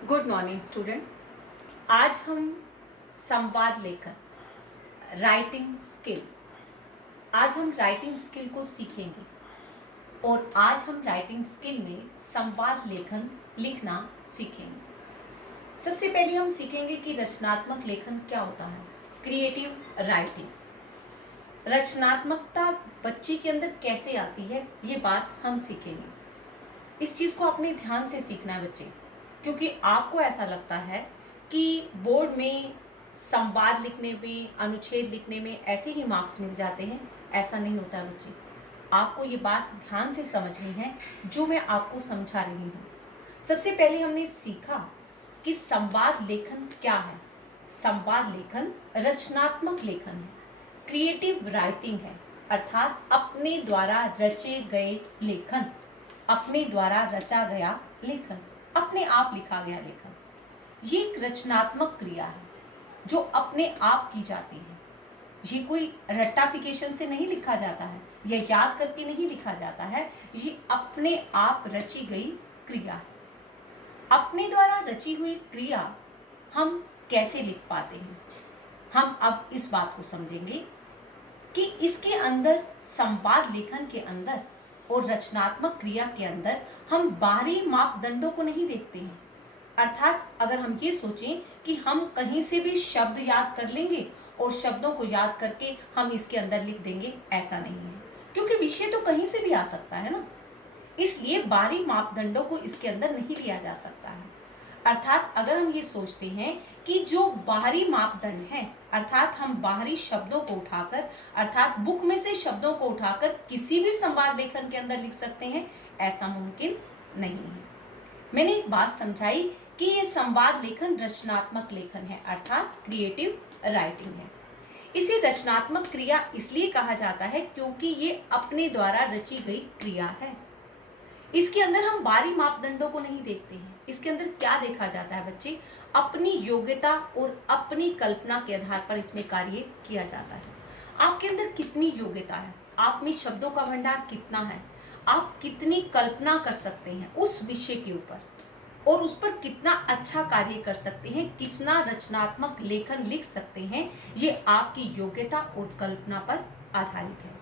Good morning student. आज हम संवाद लेखन राइटिंग स्किल आज हम राइटिंग स्किल को सीखेंगे और आज हम राइटिंग स्किल में संवाद लेखन लिखना सीखेंगे। सबसे पहले हम सीखेंगे कि रचनात्मक लेखन क्या होता है। क्रिएटिव राइटिंग, रचनात्मकता बच्चे के अंदर कैसे आती है, ये बात हम सीखेंगे। इस चीज़ को अपने ध्यान से सीखना है बच्चे, क्योंकि आपको ऐसा लगता है कि बोर्ड में संवाद लिखने में, अनुच्छेद लिखने में ऐसे ही मार्क्स मिल जाते हैं। ऐसा नहीं होता है बच्चे। आपको ये बात ध्यान से समझनी है जो मैं आपको समझा रही हूँ। सबसे पहले हमने सीखा कि संवाद लेखन क्या है। संवाद लेखन रचनात्मक लेखन है, क्रिएटिव राइटिंग है, अर्थात अपने द्वारा रचे गए लेखन, अपने द्वारा रचा गया लेखन, अपने आप लिखा गया लेखन। ये एक रचनात्मक क्रिया है जो अपने आप की जाती है। ये कोई रट्टाफिकेशन से नहीं लिखा जाता है, यह याद करके नहीं लिखा जाता है। ये अपने आप रची गई क्रिया है। अपने द्वारा रची हुई क्रिया हम कैसे लिख पाते हैं, हम अब इस बात को समझेंगे कि इसके अंदर, संवाद लेखन के अंदर और रचनात्मक क्रिया के अंदर हम बाहरी मापदंडों को नहीं देखते हैं। अर्थात अगर हम ये सोचें कि हम कहीं से भी शब्द याद कर लेंगे और शब्दों को याद करके हम इसके अंदर लिख देंगे, ऐसा नहीं है, क्योंकि विषय तो कहीं से भी आ सकता है ना। इसलिए बाहरी मापदंडों को इसके अंदर नहीं लिया जा सकता है। अर्थात अगर हम ये सोचते हैं कि जो बाहरी मापदंड है, अर्थात हम बाहरी शब्दों को उठाकर, अर्थात बुक में से शब्दों को उठाकर किसी भी संवाद लेखन के अंदर लिख सकते हैं, ऐसा मुमकिन नहीं है। मैंने एक बात समझाई कि ये संवाद लेखन रचनात्मक लेखन है, अर्थात क्रिएटिव राइटिंग है। इसे रचनात्मक क्रिया इसलिए कहा जाता है क्योंकि ये अपने द्वारा रची गई क्रिया है। इसके अंदर हम बाहरी मापदंडों को नहीं देखते हैं। इसके अंदर क्या देखा जाता है बच्चे? अपनी योग्यता और अपनी कल्पना के आधार पर इसमें कार्य किया जाता है। आपके अंदर कितनी योग्यता है, आप में शब्दों का भंडार कितना है, आप कितनी कल्पना कर सकते हैं उस विषय के ऊपर, और उस पर कितना अच्छा कार्य कर सकते हैं, कितना रचनात्मक लेखन लिख सकते हैं, ये आपकी योग्यता और कल्पना पर आधारित है।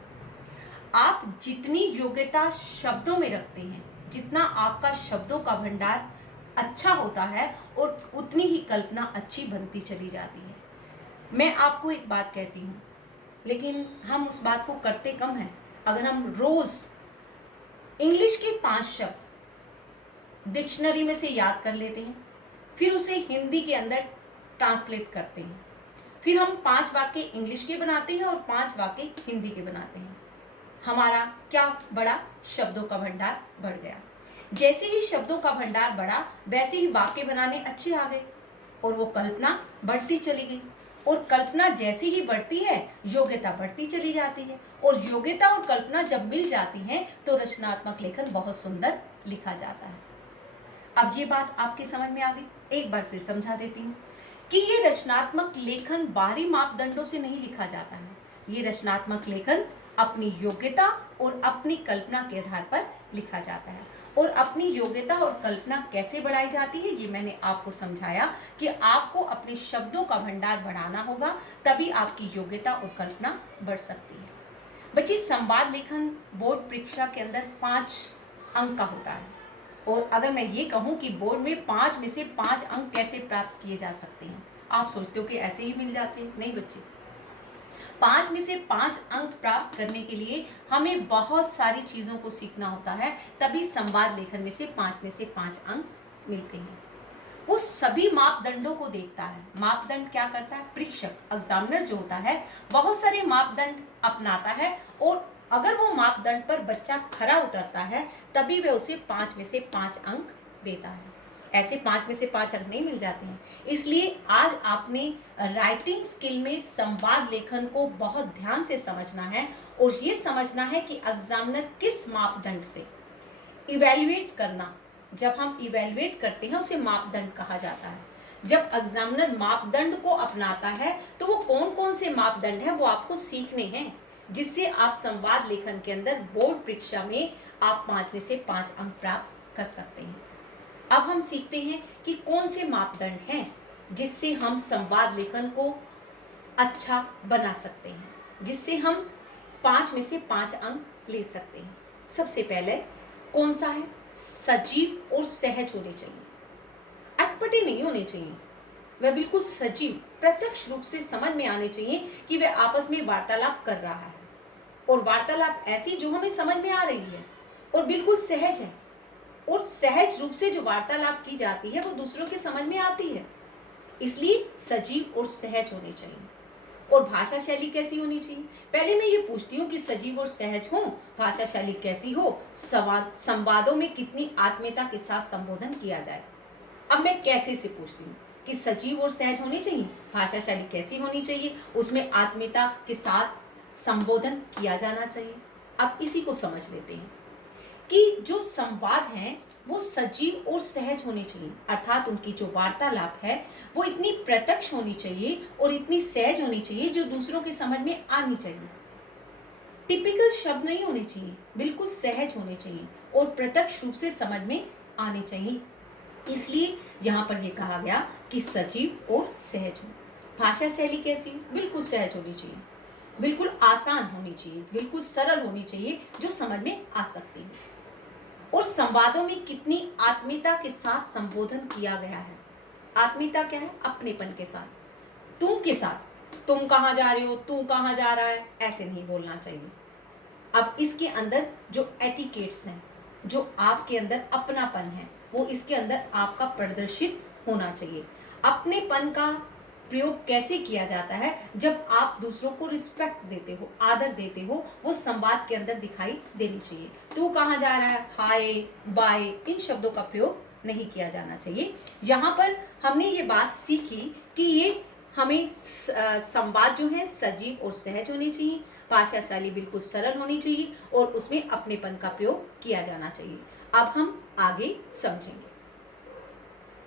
आप जितनी योग्यता शब्दों में रखते हैं, जितना आपका शब्दों का भंडार अच्छा होता है, और उतनी ही कल्पना अच्छी बनती चली जाती है। मैं आपको एक बात कहती हूँ, लेकिन हम उस बात को करते कम हैं। अगर हम रोज इंग्लिश के 5 शब्द डिक्शनरी में से याद कर लेते हैं, फिर उसे हिंदी के अंदर ट्रांसलेट करते हैं, फिर हम 5 वाक्य इंग्लिश के बनाते हैं और 5 वाक्य हिंदी के बनाते हैं, हमारा क्या बढ़ा? शब्दों का भंडार बढ़ गया। जैसे ही शब्दों का भंडार बढ़ा, वैसे ही वाक्य बनाने अच्छे आ गए और वो कल्पना बढ़ती चली गई। और कल्पना जैसे ही बढ़ती है, योग्यता बढ़ती चली जाती है, और योग्यता और कल्पना जब मिल जाती हैं तो रचनात्मक लेखन बहुत सुंदर लिखा जाता है। अब ये बात आपके समझ में आ गई? एक बार फिर समझा देती हूँ कि ये रचनात्मक लेखन बाहरी मापदंडों से नहीं लिखा जाता है। ये रचनात्मक लेखन अपनी योग्यता और अपनी कल्पना के आधार पर लिखा जाता है। और अपनी योग्यता और कल्पना कैसे बढ़ाई जाती है, ये मैंने आपको समझाया कि आपको अपने शब्दों का भंडार बढ़ाना होगा, तभी आपकी योग्यता और कल्पना बढ़ सकती है। बच्चे, संवाद लेखन बोर्ड परीक्षा के अंदर 5 अंक का होता है। और अगर मैं ये कहूँ कि बोर्ड में 5 में से 5 अंक कैसे प्राप्त किए जा सकते हैं, आप सोचते हो कि ऐसे ही मिल जाते हैं? नहीं बच्चे, 5 में से 5 अंक प्राप्त करने के लिए हमें बहुत सारी चीज़ों को सीखना होता है, तभी संवाद लेखन में से 5 अंक मिलते हैं। वो सभी मापदंडों को देखता है। मापदंड क्या करता है? परीक्षक, एग्जामिनर जो होता है, बहुत सारे मापदंड अपनाता है, और अगर वो मापदंड पर बच्चा खरा उतरता है, तभी वह उसे 5 में से 5 अंक देता है। ऐसे 5 में से 5 अंक नहीं मिल जाते हैं। इसलिए आज आपने राइटिंग स्किल में संवाद लेखन को बहुत ध्यान से समझना है, और ये समझना है कि एग्जामिनर किस मापदंड से इवैल्यूएट करना। जब हम इवैल्यूएट करते हैं, उसे मापदंड कहा जाता है। जब एग्जामिनर मापदंड को अपनाता है, तो वो कौन कौन से मापदंड है वो आपको सीखने हैं, जिससे आप संवाद लेखन के अंदर बोर्ड परीक्षा में आप 5 में से 5 अंक प्राप्त कर सकते हैं। अब हम सीखते हैं कि कौन से मापदंड हैं जिससे हम संवाद लेखन को अच्छा बना सकते हैं, जिससे हम 5 में से 5 अंक ले सकते हैं। सबसे पहले कौन सा है? सजीव और सहज होने चाहिए, अटपटे नहीं होने चाहिए। वह बिल्कुल सजीव, प्रत्यक्ष रूप से समझ में आने चाहिए कि वह आपस में वार्तालाप कर रहा है, और वार्तालाप ऐसी जो हमें समझ में आ रही है और बिल्कुल सहज है। और सहज रूप से जो वार्तालाप की जाती है वो दूसरों के समझ में आती है, इसलिए सजीव और सहज होने चाहिए। और भाषा शैली कैसी होनी चाहिए? पहले मैं ये पूछती हूँ कि सजीव और सहज हो, भाषा शैली कैसी हो, संवादों में कितनी आत्मीयता के साथ संबोधन किया जाए। अब मैं कैसे से पूछती हूँ कि सजीव और सहज होनी चाहिए, भाषा शैली कैसी होनी चाहिए, उसमें आत्मीयता के साथ संबोधन किया जाना चाहिए। अब इसी को समझ लेते हैं कि जो संवाद हैं वो सजीव और सहज होने चाहिए, अर्थात उनकी जो वार्तालाप है वो इतनी प्रत्यक्ष होनी चाहिए और इतनी सहज होनी चाहिए जो दूसरों के समझ में आनी चाहिए। टिपिकल शब्द नहीं होने चाहिए, बिल्कुल सहज होने चाहिए और प्रत्यक्ष रूप से समझ में आने चाहिए। इसलिए यहाँ पर ये कहा गया कि सजीव और सहज हो। भाषा शैली कैसी हो? बिल्कुल सहज होनी चाहिए, बिल्कुल आसान होनी चाहिए, बिल्कुल सरल होनी चाहिए जो समझ में आ सकती है। और संवादों में कितनी आत्मीयता के साथ संबोधन किया गया है। आत्मीयता क्या है? अपनेपन के साथ, तू के साथ। तुम कहाँ जा रहे हो, तू कहाँ जा रहा है, ऐसे नहीं बोलना चाहिए। अब इसके अंदर जो एटिकेट्स हैं, जो आपके अंदर अपनापन है, वो इसके अंदर आपका प्रदर्शित होना चाहिए। अपनेपन का प्रयोग कैसे किया जाता है? जब आप दूसरों को रिस्पेक्ट देते हो, आदर देते हो, वो संवाद के अंदर दिखाई देनी चाहिए। तू कहाँ जा रहा है, हाय बाय, इन शब्दों का प्रयोग नहीं किया जाना चाहिए। यहाँ पर हमने ये बात सीखी कि ये हमें संवाद जो है सजीव और सहज होनी चाहिए, भाषा शैली बिल्कुल सरल होनी चाहिए और उसमें अपनेपन का प्रयोग किया जाना चाहिए। अब हम आगे समझेंगे।